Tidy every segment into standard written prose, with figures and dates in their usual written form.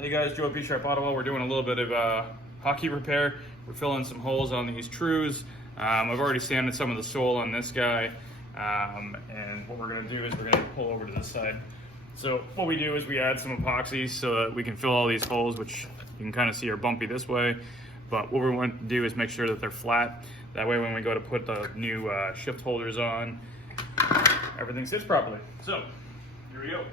Hey guys, Joe at Beach Sharp Ottawa. We're doing a little bit of hockey repair. We're filling some holes on these trues. I've already sanded some of the sole on this guy. And what we're gonna do is we're gonna pull over to this side. So what we do is we add some epoxy so that we can fill all these holes, which you can kind of see are bumpy this way. But what we want to do is make sure that they're flat. That way when we go to put the new shift holders on, everything sits properly. So, here we go.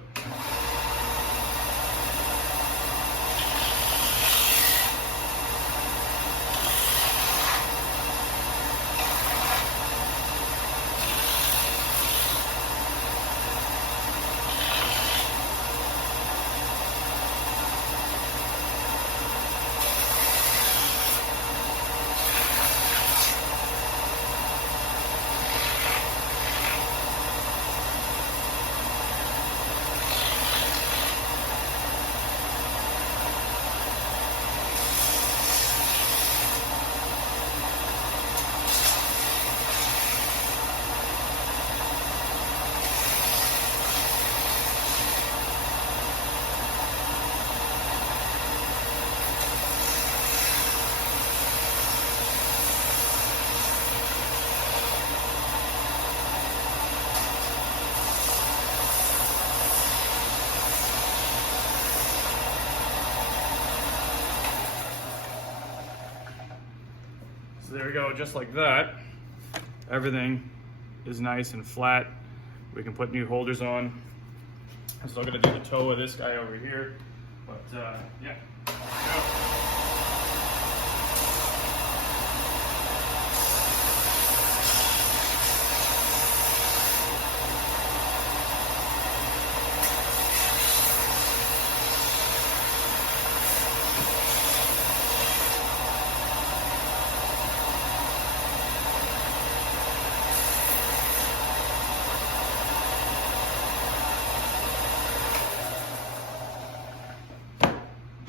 So there we go, just like that. Everything is nice and flat. We can put new holders on. I'm still gonna do the toe of this guy over here, but yeah.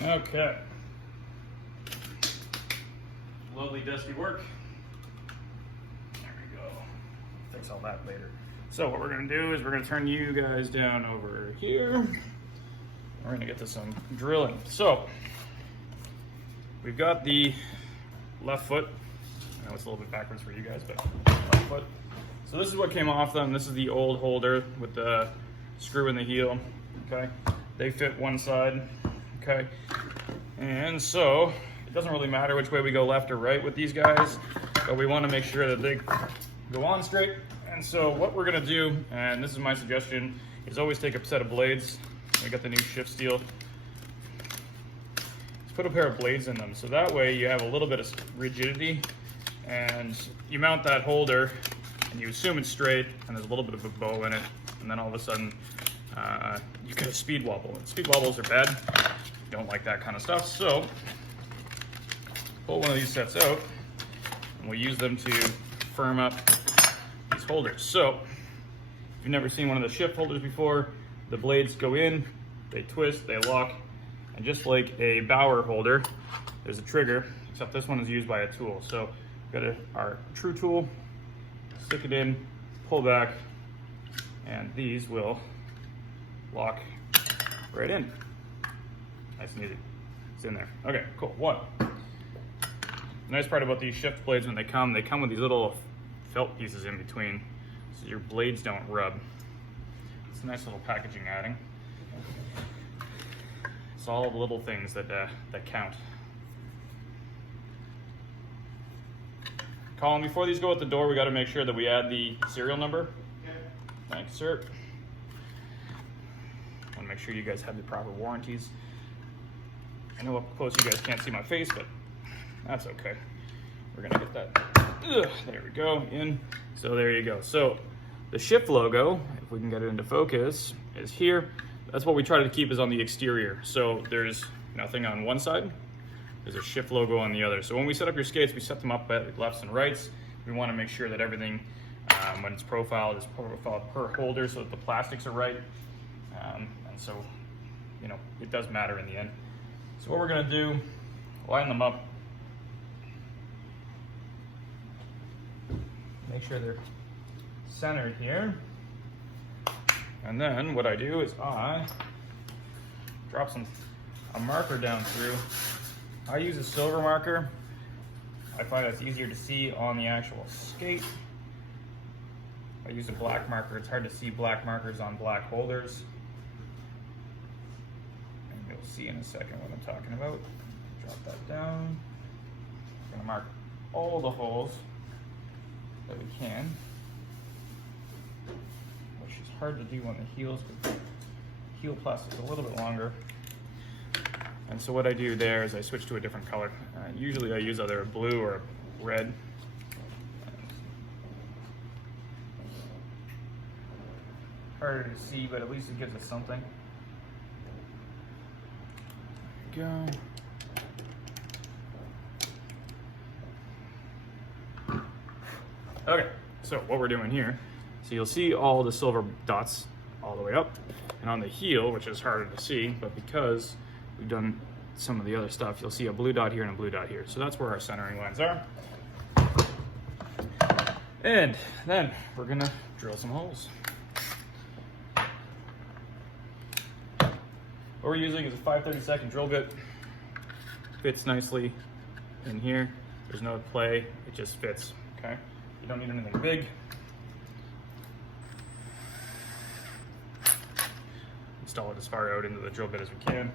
Okay. Lovely dusty work. There we go. Fix all that later. So what we're gonna do is we're gonna turn you guys down over here. We're gonna get to some drilling. So we've got the left foot. I know it's a little bit backwards for you guys, but left foot. So this is what came off them. This is the old holder with the screw in the heel. Okay. They fit one side. Okay, and so it doesn't really matter which way we go, left or right with these guys, but we want to make sure that they go on straight. And so what we're going to do, and this is my suggestion, is always take a set of blades. We got the new shift steel. Just put a pair of blades in them, so that way you have a little bit of rigidity, and you mount that holder, and you assume it's straight, and there's a little bit of a bow in it, and then all of a sudden you get a speed wobble. And speed wobbles are bad. Don't like that kind of stuff, so pull one of these sets out and we'll use them to firm up these holders. So if you've never seen one of the shift holders before, the blades go in, they twist, they lock, and just like a Bauer holder, there's a trigger, except this one is used by a tool. So we've got our true tool, stick it in, pull back, and these will lock right in. Nice and easy. It's in there. Okay, cool. One. The nice part about these shift blades when they come with these little felt pieces in between so your blades don't rub. It's a nice little packaging adding. It's all the little things that count. Colin, before these go out the door, we got to make sure that we add the serial number. Okay. Thanks, sir. I want to make sure you guys have the proper warranties. I know up close you guys can't see my face, but that's okay. We're gonna get that, there we go, in. So there you go. So the shift logo, if we can get it into focus, is here. That's what we try to keep is on the exterior. So there's nothing on one side, there's a shift logo on the other. So when we set up your skates, we set them up at lefts and rights. We wanna make sure that everything, when it's profiled, is profiled per holder so that the plastics are right. And so, you know, it does matter in the end. So what we're gonna do, line them up, make sure they're centered here. And then what I do is I drop some a marker down through. I use a silver marker. I find it's easier to see on the actual skate. I use a black marker. It's hard to see black markers on black holders. And you'll see in a second what I'm talking about. Drop that down. I'm gonna mark all the holes that we can, which is hard to do on the heels because the heel plastic is a little bit longer. And so what I do there is I switch to a different color. Usually I use either a blue or a red. Harder to see, but at least it gives us something. There we go. Okay, so what we're doing here, so you'll see all the silver dots all the way up, and on the heel, which is harder to see, but because we've done some of the other stuff, you'll see a blue dot here and a blue dot here. So that's where our centering lines are. And then we're gonna drill some holes. What we're using is a 5/32 drill bit. Fits nicely in here. There's no play, it just fits, okay? You don't need anything big. Install it as far out into the drill bit as we can.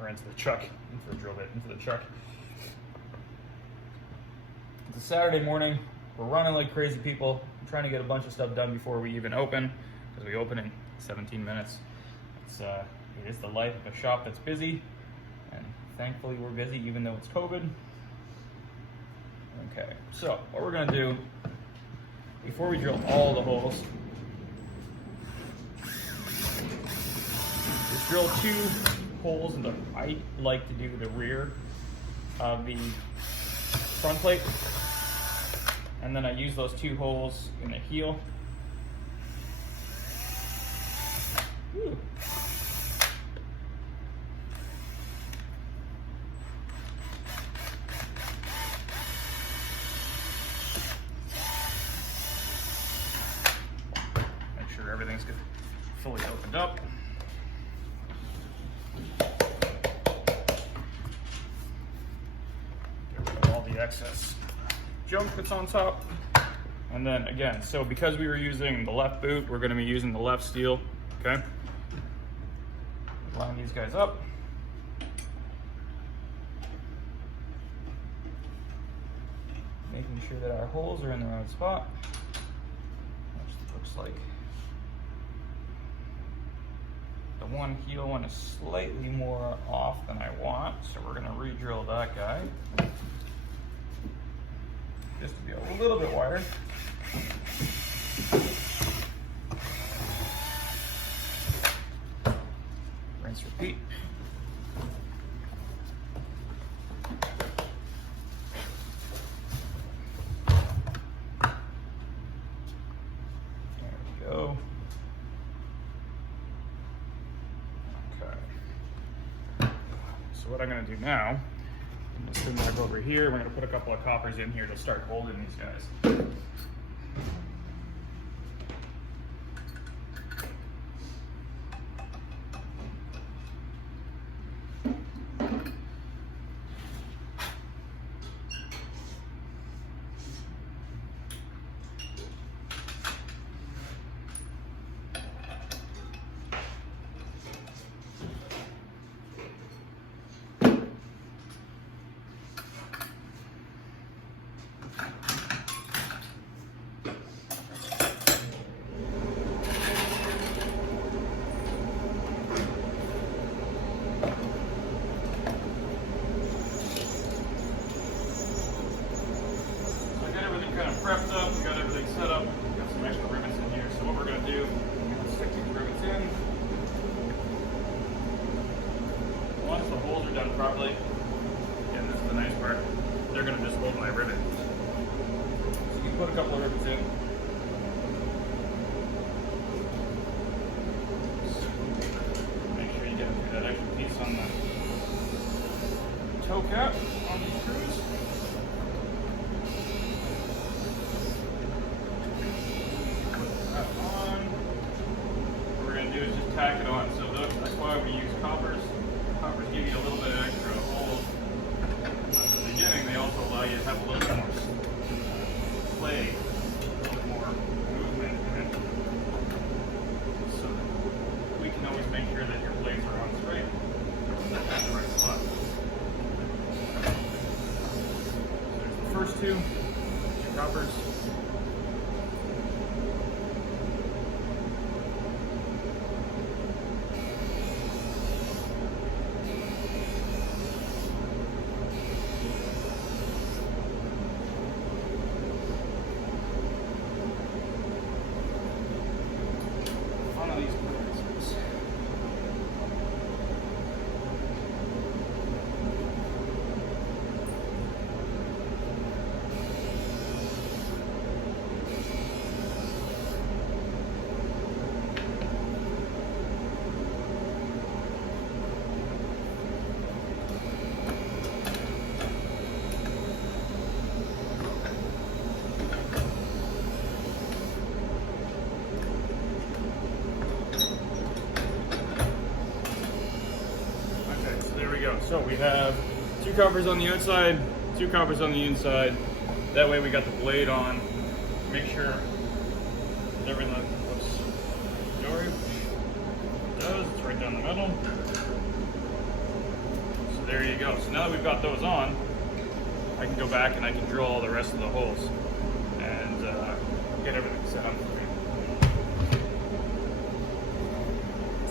Or into the chuck, into the drill bit, into the chuck. It's a Saturday morning. We're running like crazy people. I'm trying to get a bunch of stuff done before we even open, because we open in 17 minutes. It is the life of a shop that's busy, and thankfully we're busy even though it's COVID. Okay, so what we're gonna do, before we drill all the holes, is drill 2 holes in the, I like to do the rear of the front plate, and then I use those 2 holes in the heel. Whew. Make sure everything's good, fully opened up. Get rid of all the excess junk that's on top. And then again, so because we were using the left boot, we're going to be using the left steel, okay? Line these guys up. Making sure that our holes are in the right spot. Which looks like the one heel one is slightly more off than I want, so we're going to re-drill that guy. Just to be a little bit wider. Rinse, repeat. There we go. Okay. So what I'm going to do now, I'm going to spin back over here. We're going to put a couple of coppers in here to start holding these guys. Prepped up, we got everything set up, we got some extra rivets in here. So what we're going to do, we're going to stick these rivets in. Once the holes are done properly, and this is the nice part, they're going to just hold my rivet. So you can put a couple of rivets in. Make sure you get through that extra piece on the toe cap on these screws. Tack it on. So that's why we use coppers. to give you a little bit of extra hold at the beginning, they also allow you to have a little bit more play, a little more movement in it. So that we can always make sure that your blades are on straight and at the right spot. So there's the first two coppers. One of these pieces. So we have two covers on the outside, two covers on the inside. That way we got the blade on. Make sure that everything looks dory. It does, it's right down the middle. So there you go. So now that we've got those on, I can go back and I can drill all the rest of the holes and get everything set up for me.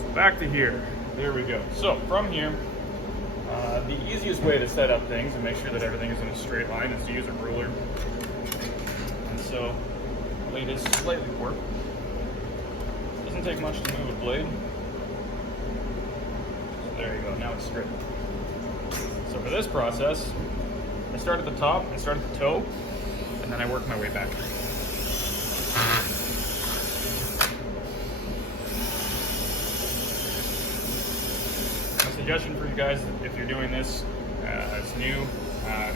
So back to here. There we go. So from here, the easiest way to set up things and make sure that everything is in a straight line is to use a ruler. And so, the blade is slightly warped. Doesn't take much to move a blade. So there you go, now it's straight. So for this process, I start at the top, I start at the toe, and then I work my way back. Suggestion for you guys, if you're doing this, it's new,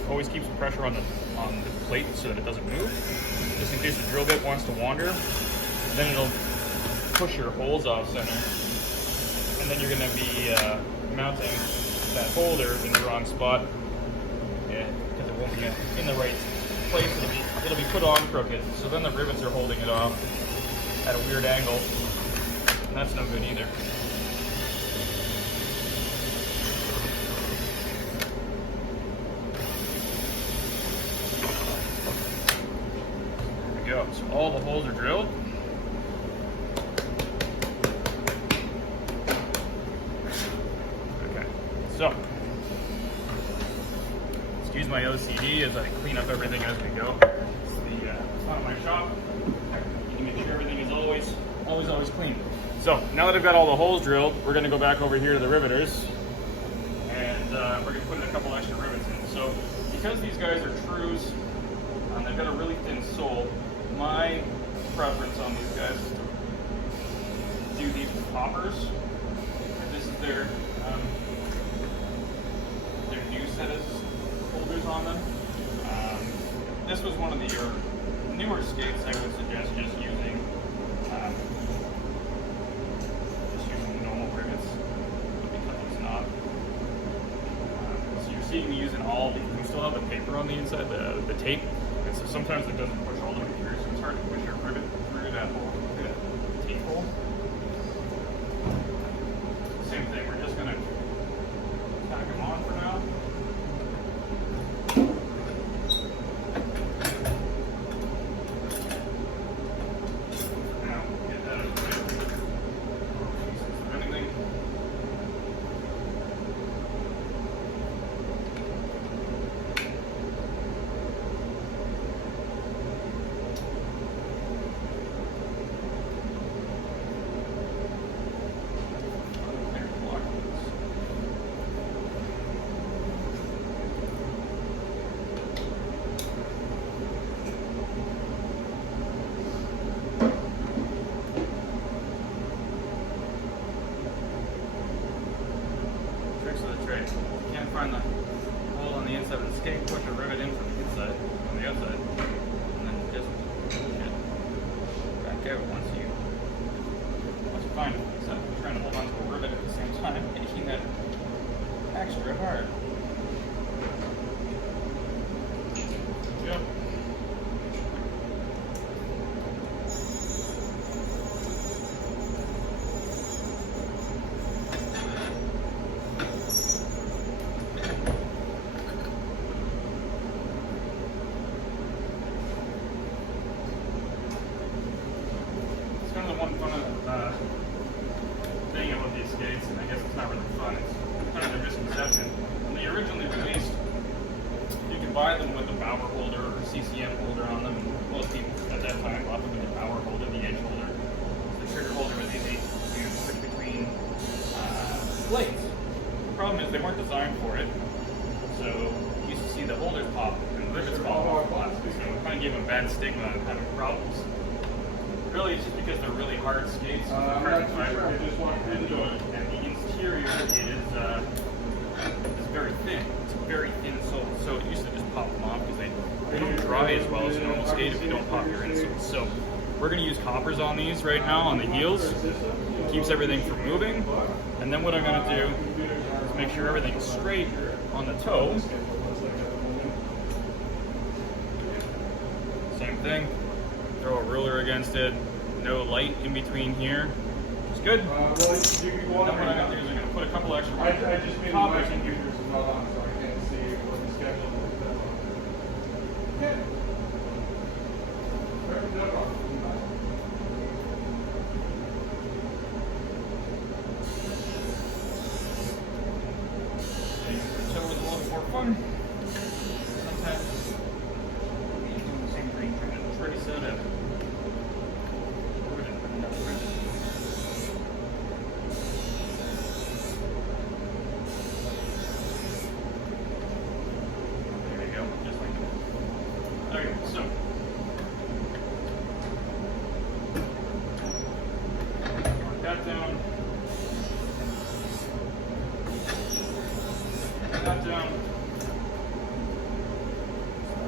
always keep some pressure on the plate so that it doesn't move, just in case the drill bit wants to wander. Then it'll push your holes off center, and then you're going to be mounting that holder in the wrong spot because it won't be in the right place. It'll be put on crooked, so then the rivets are holding it off at a weird angle, and that's no good either. So all the holes are drilled. Okay, so excuse my OCD as I clean up everything as we go. It's not my shop. You can make sure everything is always clean. So now that I've got all the holes drilled, we're going to go back over here to the riveters, and we're going to put in a couple extra rivets in. So because these guys are trues, they've got a really thin sole. My preference on these guys is to do these with poppers. This is their new set of holders on them. This was one of the newer skates. I would suggest just using normal rivets because it's not. So you're seeing me using all the. We still have the paper on the inside, the tape. And so sometimes it doesn't push all the way through, so it's hard to push your rivet through that hole, through that tape hole. Same thing, we're just going to tack them on for now. Now, get that out of the way. Or anything. Find the hole on the inside of the skate, push a rivet in from the inside, on the outside, and then just push it back out once you find it. So I'm trying to hold on to a rivet at the same time, making that real hard. Yep. It's kind of the one fun thing about these skates, and I guess it's not really fun. It's kind of a misconception. When they originally released, you could buy them with a bower holder or CCM holder on them. Most people at that time bought them with a bower holder, the edge holder. The trigger holder was easy to switch between blades. The problem is they weren't designed for it, so you used to see the holders pop and the rivets fall off plastic, so it kind of gave them a bad stigma of having problems. Really, it's just because they're really hard skates. Carbon fiber, and the interior is very thin. It's a very thin sole, so it used to just pop them off because they don't dry as well as a normal skate if you don't pop your insoles. So we're going to use coppers on these right now on the heels. It keeps everything from moving. And then what I'm going to do is make sure everything's straight on the toe. Same thing. Throw a ruler against it. No light in between here. It's good. And then what I'm going to do is I'm going to put a couple extra coppers in here. Not on, so I can't see what the schedule is. Okay. So it was a little more fun. Sometimes doing the same thing, trying to trace out a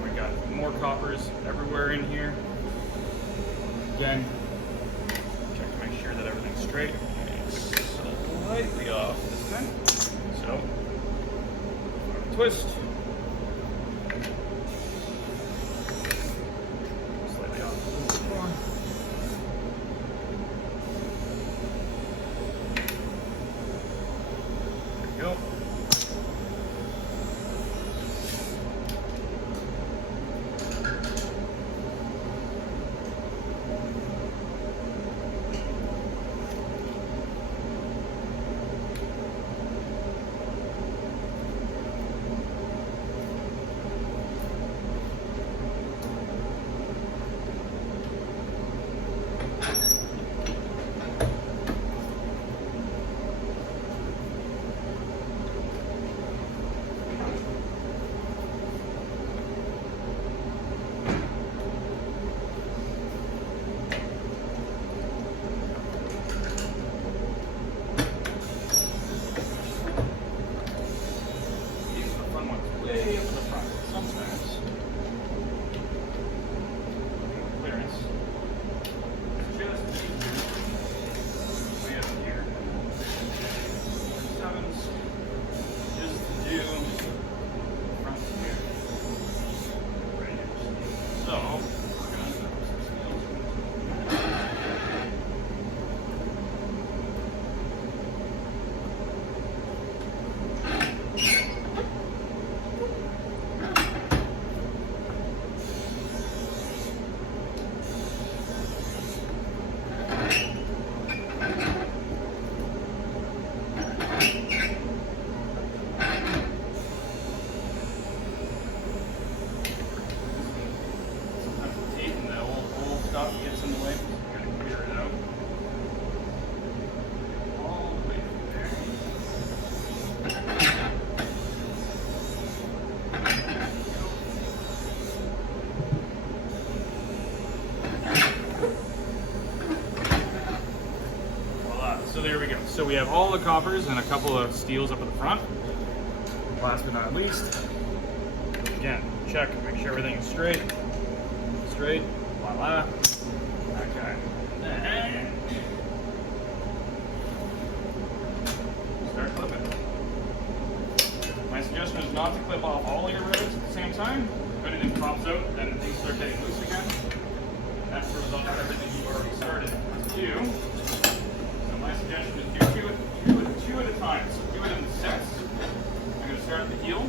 we got more coppers everywhere in here. Again, check to make sure that everything's straight. Slightly off this time. So, twist. Slightly off. There we go. Gets in the way. We're going to clear it out. All the way through there. Voila. So there we go. So we have all the coppers and a couple of steels up at the front. Last but not least, again, check, make sure everything is straight. Straight. Voila. Okay. Start flipping. not to clip off all your rivets at the same time. If anything pops out, then things start getting loose again. That's the result of everything you've already started to do. So my suggestion is do it two at a time. So do it in sets. I'm going to start at the heel.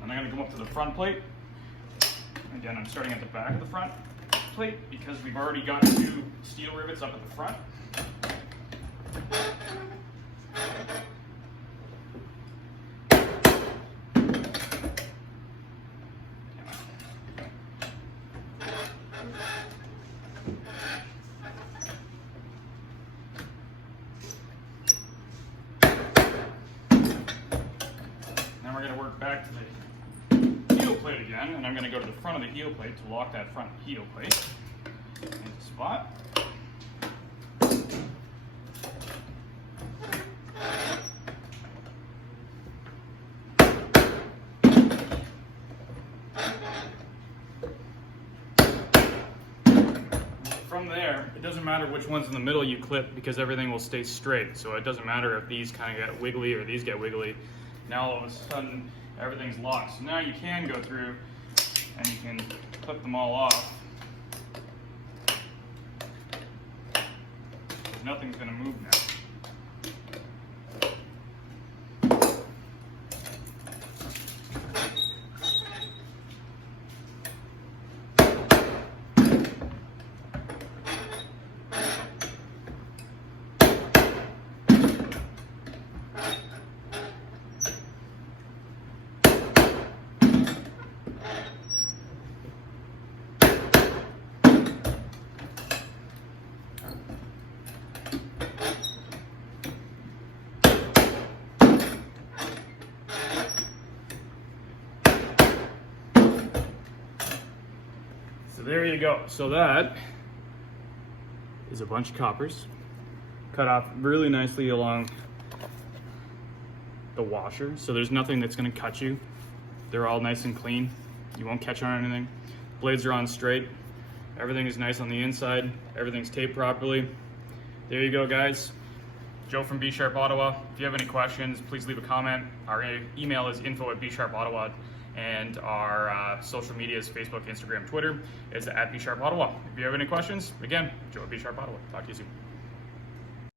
And I'm going to come up to the front plate. Again, I'm starting at the back of the front plate because we've already got 2 steel rivets up at the front. Then we're going to work back to the heel plate again, and I'm going to go to the front of the heel plate to lock that front heel plate into spot. From there, it doesn't matter which ones in the middle you clip because everything will stay straight. So it doesn't matter if these kind of get wiggly or these get wiggly. Now all of a sudden, everything's locked. So now you can go through and you can clip them all off. Nothing's going to move now. So there you go. So that is a bunch of coppers cut off really nicely along the washer. So there's nothing that's going to cut you. They're all nice and clean. You won't catch on anything. Blades are on straight. Everything is nice on the inside. Everything's taped properly. There you go, guys. Joe from B Sharp Ottawa. If you have any questions, please leave a comment. Our email is info@bsharpottawa. And our social media is Facebook, Instagram, Twitter. It's @bsharpottawa. If you have any questions, again, Joe at B Sharp Ottawa. Talk to you soon.